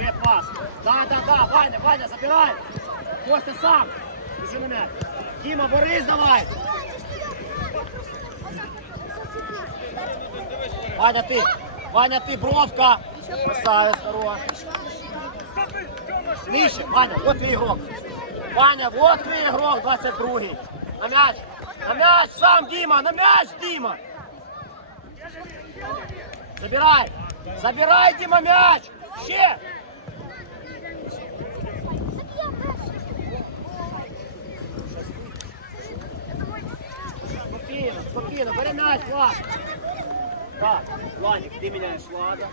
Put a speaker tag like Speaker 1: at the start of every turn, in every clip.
Speaker 1: Ще пас. Да, да, да, Ваня, Ваня, забирай. Костя сам. Біжи на м'яч. Діма, борись давай. Ваня, ти. Ваня, ти, бровка. Красавець, хорош. Нижче, Ваня, вот твій ігрок. Ваня, вот твій ігрок, 22-й. На м'яч. На м'яч, сам Діма, на м'яч, Діма. Забирай. Забирай, Діма, м'яч. Ще. Спокійно, спокійно, бери м'яч, Влад. Так, Владик, ти міняєш Влада.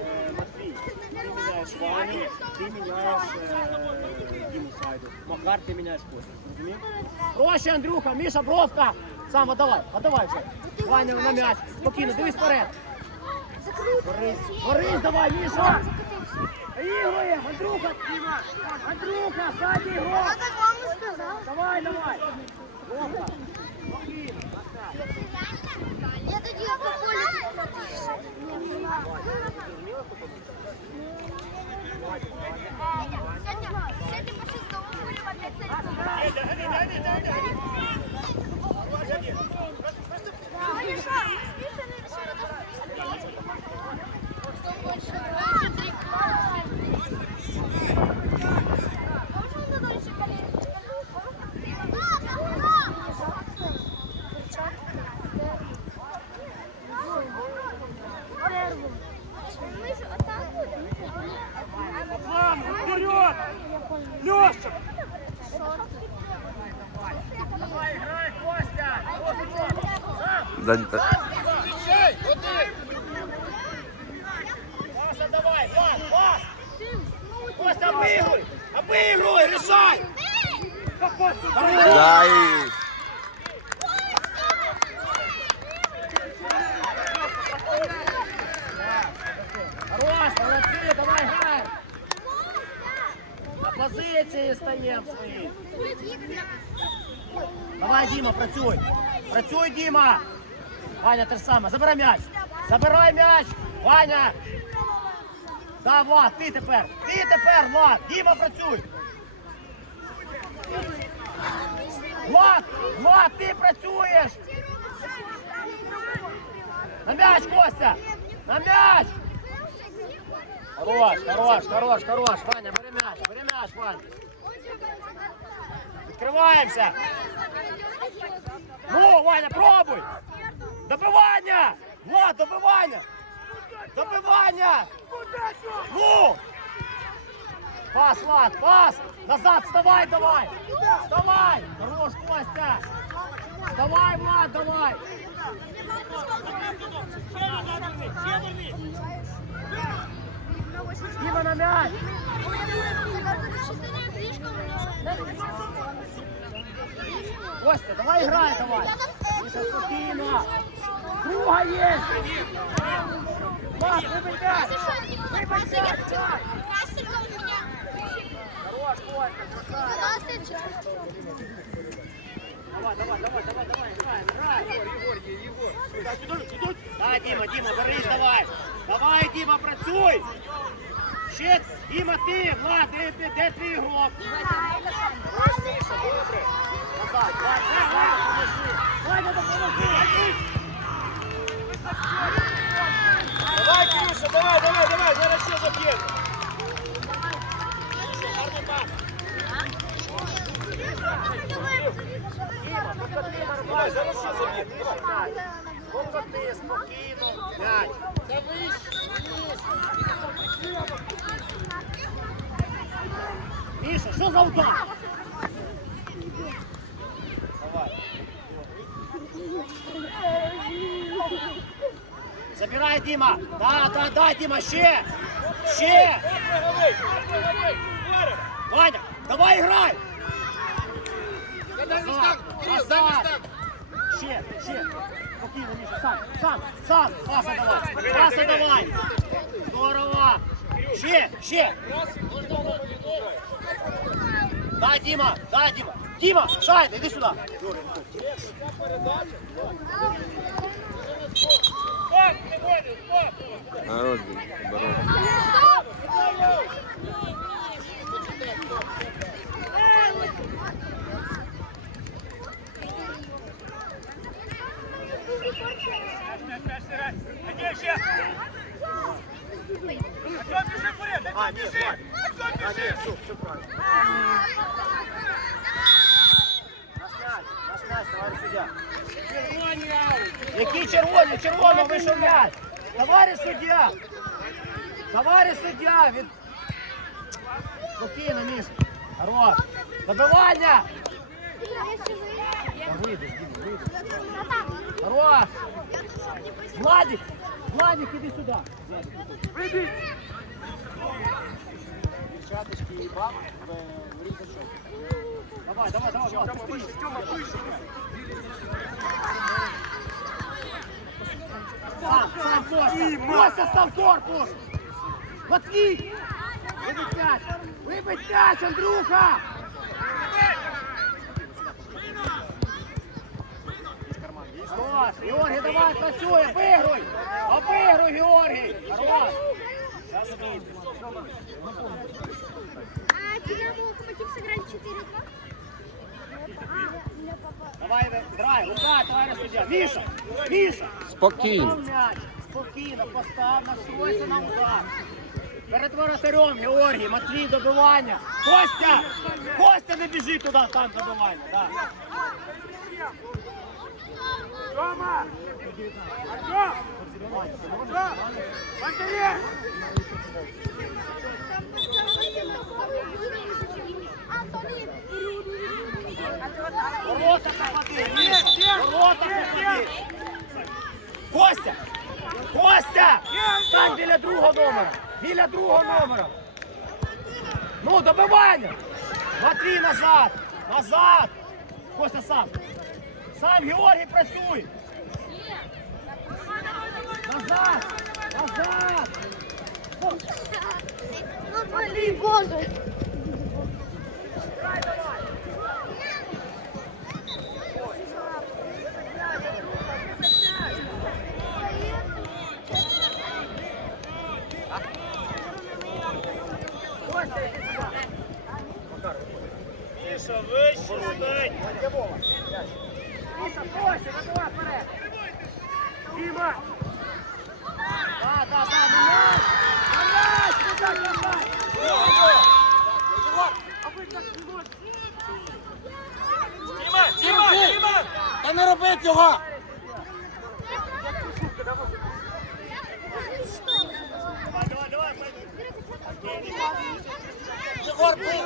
Speaker 1: Е, Матвій, ти міняєш Ваню, ти міняєш е, Діму Сайду. Макар, ти міняєш Костю. Розумів? Проще, Андрюха, Міша, бровка. Сам, отдавай, отдавай вже. Ваня на м'яч. Спокійно, дивись вперед. Борис, Борис, давай, Міша. Ігрує, Андрюха. Андрюха, садь
Speaker 2: так сказала.
Speaker 1: Давай, давай. Бровка. Спокійно.
Speaker 2: Я тоді по полю.
Speaker 3: Занято.
Speaker 1: Паса давай, пас, пас! Костя, обыгрывай! Обыгрывай, решай! Хорош!
Speaker 3: Дай.
Speaker 1: Хорош, молодцы, давай, играй! На позиції стаємо свої. Давай, Діма, працюй. Працюй, Діма. Ваня, те ж саме. Забирай м'яч. Забирай м'яч. Ваня. Да, Влад, ти тепер. Ти тепер, Влад. Діма, працюй. Влад, Влад, ти працюєш. На м'яч, Костя. На м'яч. Хорош, хорош, хорош, хорош. Ваня, бери м'яч, бери м'яч, Ваня. Відкриваємося. Ну, Ваня, пробуй. Добивання. Влад, добивання. Добивання. Ну. Пас, Влад, пас. Назад, вставай, давай. Вставай. Хорош, Костя. Вставай, Влад, давай. Діма на м'яч. Костя, давай играй, давай. Спокійно. Друга є. Вибий м'яч, так. Хорош, Костя. Давай, давай, давай, давай, давай, играй. Егор, Егор, Егор. Давай, Дима, Дима, борись, давай. Давай, Дима, працюй. Ще, Дима, ти, Влад, де, де, де твій ігрок? Назад, Влад,
Speaker 4: Давай, зараз ще заб'ємо.
Speaker 1: Покоти, спокійно. М'яч. Міша, що за удар? Забирай, Діма. Да, да, да, Діма, ще. Ще. Ваня, давай грай. Назад, назад. Ще, ще. Спокійно, Міша, сам, сам, сам. Паса давай, паса давай. Здорово. Ще, ще. Да, Діма, да, Діма. Діма, шайда, іди сюди.
Speaker 3: Народ,
Speaker 1: А, нет, нет. А, нет, все, все правильно. Червоно вийшов. Товариш суддя! Товариш суддя! Від... Спокійно, Міш. Хорош. Добивання! Вийди, вийди. Хорош. Владик. Владик, іди сюди. Вийди. Дівчаточки і баб в, в рюкзачок. Давай, давай, давай. Тьома, вище, Тьома, вище. Сам, сам, Костя. Костя, став корпус. Матвій. Вибить м'яч. Вибить м'яч, Андрюха. Хорош, Георгій, давай, працюй, обигруй. Обигруй, Георгій. Хорош.
Speaker 2: А Динамо Локомотив сыграли 4-2?
Speaker 1: Давай, драй, рука, товариш суддя. Міша, Міша.
Speaker 3: Спокійно.
Speaker 1: Постав м'яч. Спокійно, постав, настройся на удар. Перед воротарем, Георгій, Матвій, добивання. Костя! Костя, не біжи туди, там добивання. Да. Костя! Костя! Стань біля другого номера. Біля другого номера. Ну, добивання. Матвій назад. Назад. Костя сам. Сам Георгій працюй. Назад. Назад.
Speaker 2: Ну, блин, боже!
Speaker 4: Тише, вище стань!
Speaker 1: Міша, Костя, вибивай вперед.
Speaker 4: Діма!
Speaker 1: Да, да, да, на мяч! На мяч! Куда кидай?
Speaker 4: Діма! Діма! Діма!
Speaker 3: Та не роби цього!
Speaker 4: Давай, давай, давай!
Speaker 3: Єгор, бий!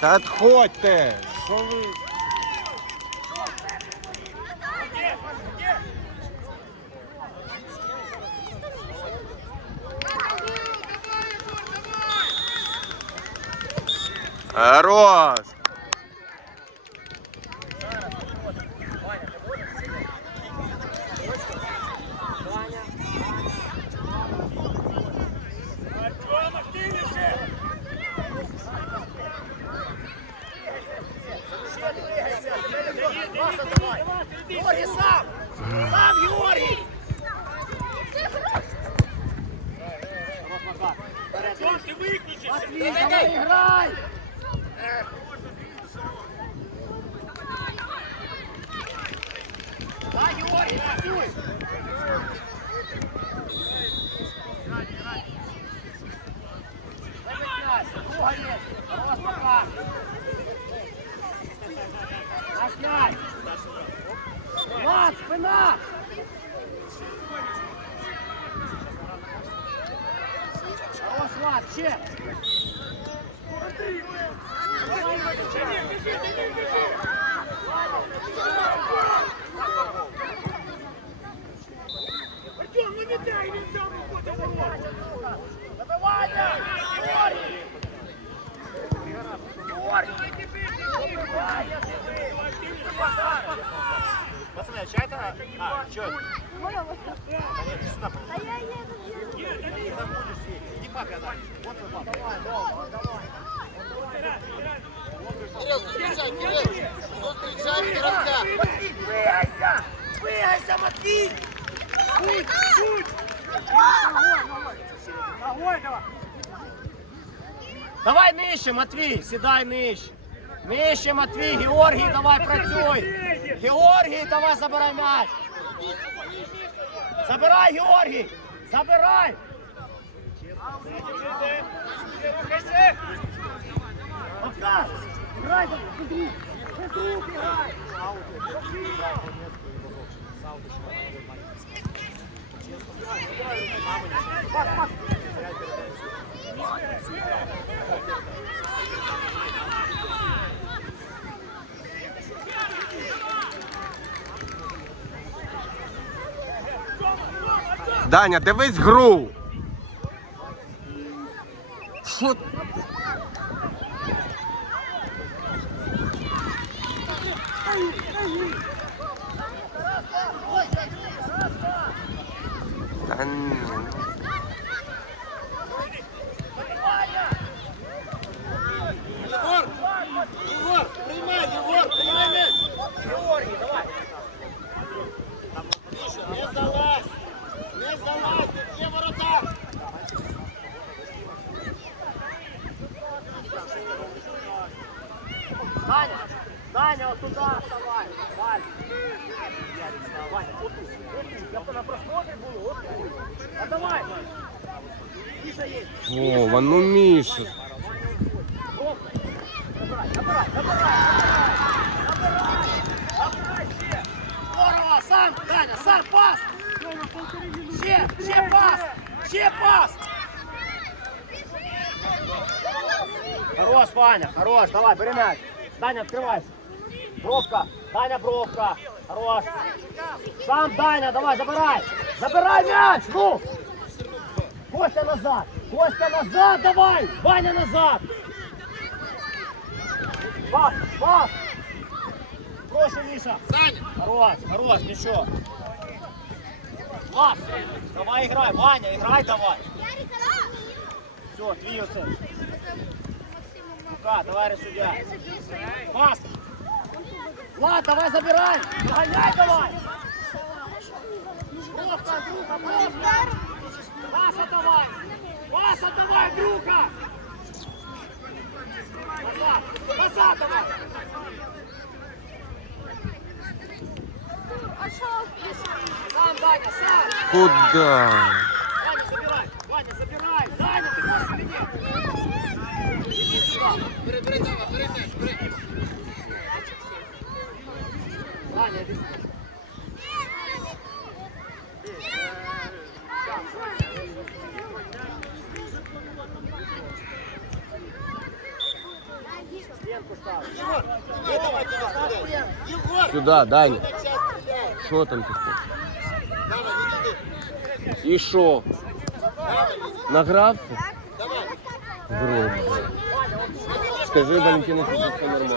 Speaker 3: Та відходьте! Що ви?
Speaker 4: Є, є!
Speaker 3: Хорош!
Speaker 1: Тебе! Пацаны, чай это... А, чё?
Speaker 2: А я еду.
Speaker 1: Не забудешь Иди папе отдай. Вот твой папа. Давай, дома, давай.
Speaker 3: Кирил, зустрічай, Кирил! Зустрічай гравця!
Speaker 1: Матвій, двигайся!
Speaker 4: Двигайся, Матвій! Будь, будь! Ногой давай!
Speaker 1: Давай нижче, Матвій, сідай нижче. Нижче, Матвій, Георгій, давай працюй. Георгій, давай забирай м'яч. Забирай, Георгій! Забирай! Макар! Грай, без рук! Без рук грай!
Speaker 3: Даня, дивись гру. Що? Та ні.
Speaker 4: Егор! Егор, приймай, Егор, приймай м'яч!
Speaker 1: Георгій, давай!
Speaker 4: Не залазь! Не залазь, тут є ворота!
Speaker 1: Даня! Даня, от туди вставай! Валь! Ярик, вставай! Отут, отут! Я б на просмотрі було, отут! А давай! Міша є!
Speaker 3: Вова, ну Міша.
Speaker 1: Ровно! Забирай, забирай, забирай! Забирай! Забирай ще! Здорово! Сам, Даня, сам пас! Ще, ще пас! Ще пас! Хорош, Ваня, хорош, давай, бери мяч. Даня, открывайся. Бровка, Даня, бровка. Хорош. Сам Даня, давай, забирай. Забирай мяч, ну. Костя назад. Костя назад, давай. Ваня назад. Пас, пас. Прошу, Миша.
Speaker 4: Саня!
Speaker 1: Хорош, хорош, ничего. Пас, давай играй, Ваня, играй давай. Все, твій оце. Лука, давай судья. Пас. Влад, давай забирай. Догоняй давай. Бровка, Андрюха, бровка. Паса давай. Паса давай, Андрюха. Назад, назад давай. Сам, Даня, сам.
Speaker 3: Куда?
Speaker 1: Ваня, забирай. Ваня, забирай. Даня, ты можешь или нет? Иди сюда.
Speaker 4: Бери, бери, давай, бери м'яч, бери!
Speaker 1: Ваня, иди сюда. Стенку ставь.
Speaker 4: Егор, давай, давай, давай, давай!
Speaker 3: Сюда, Даня. Що там
Speaker 4: відійди!
Speaker 3: І що? Награвся?
Speaker 4: Давай!
Speaker 3: Скажи Валентина, що все нормально.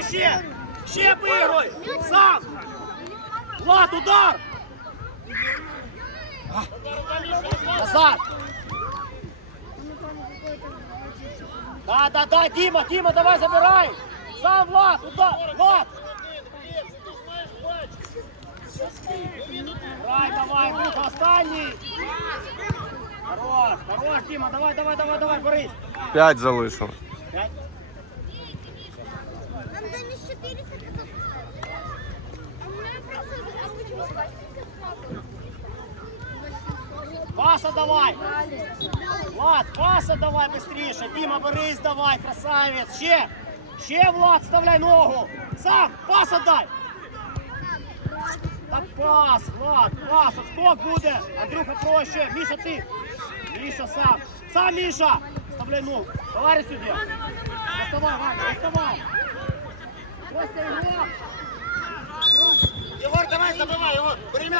Speaker 1: Обыгрывай ще. Ще обыгрывай. Сам. Влад, удар. Назад. Да, да, да, Дима, Дима, давай забирай. Сам Влад, удар. Влад. Давай, давай, Андрюха, останній. Хорош, хорош, Дима, давай, давай, давай, давай, борись.
Speaker 3: П'ять залишилось.
Speaker 1: П'ять. Паса давай! Влад, паса давай быстріше! Діма, берись давай, красавець! Ще! Ще, Влад, вставляй ногу! Сам! Паса дай! Та пас, Влад, пас, отскок буде! Андрюха проще! Міша, ти! Міша сам! Сам, Міша! Вставляй ногу! Товариш сюди! Доставай, Ваня, доставай! Ігор!
Speaker 4: Давай, забивай, Егор, бери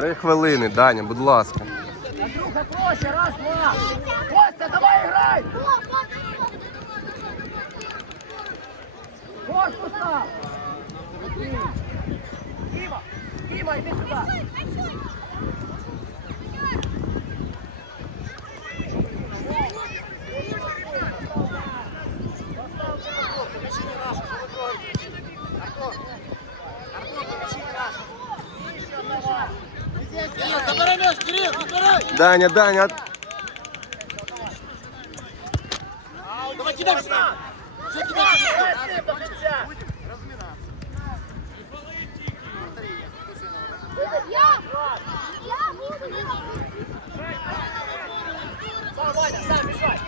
Speaker 4: Три хвилини,
Speaker 3: Даня, будь ласка.
Speaker 1: Андрюха, проще, раз, два! Костя, давай играй! Корпус став! Дима, Дима, иди сюда!
Speaker 4: Кирил, забирай м'яч, Кирил, забирай.
Speaker 3: Даня, Даня, от-
Speaker 4: Давай, кидай сюда. Вже кидай.
Speaker 1: Сам, Ваня, сам, бежать!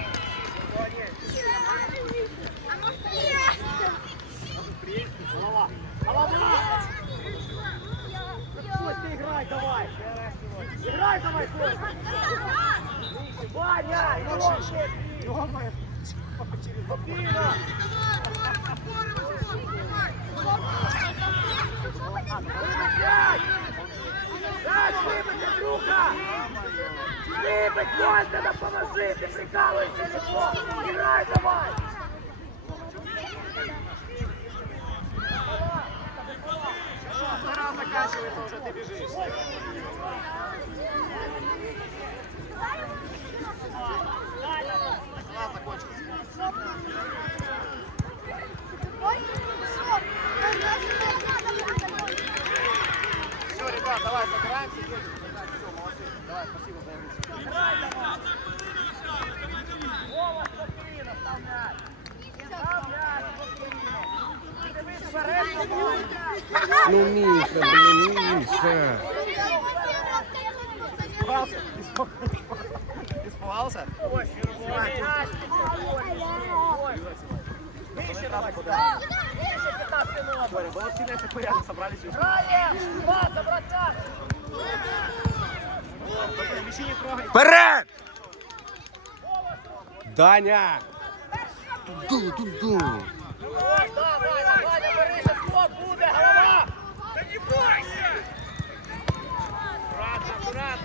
Speaker 1: Голова! Голова! Костя, играй давай! Играй давай, Костя! Ваня, молодец! Ё-моё! Спокойно! Пять! Пять, выбыть, Андрюха! Выбыть, Костя, да поможи! Ты прикалываешься, легко! Играй давай! Пора заканчивается уже, ты бежишь. Ну, Миша, блин,
Speaker 3: ну, Миша.
Speaker 1: Испугался? Было сильно, если бы реально собрались уже.
Speaker 3: Вперед! Даня! Ду-ду-ду!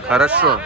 Speaker 3: Хорошо.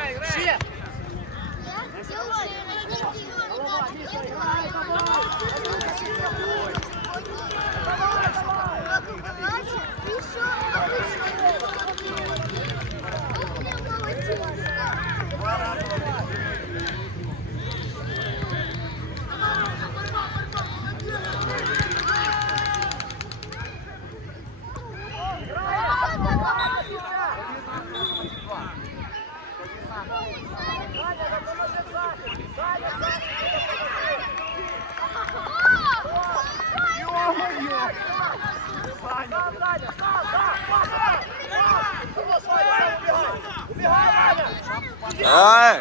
Speaker 4: Đấy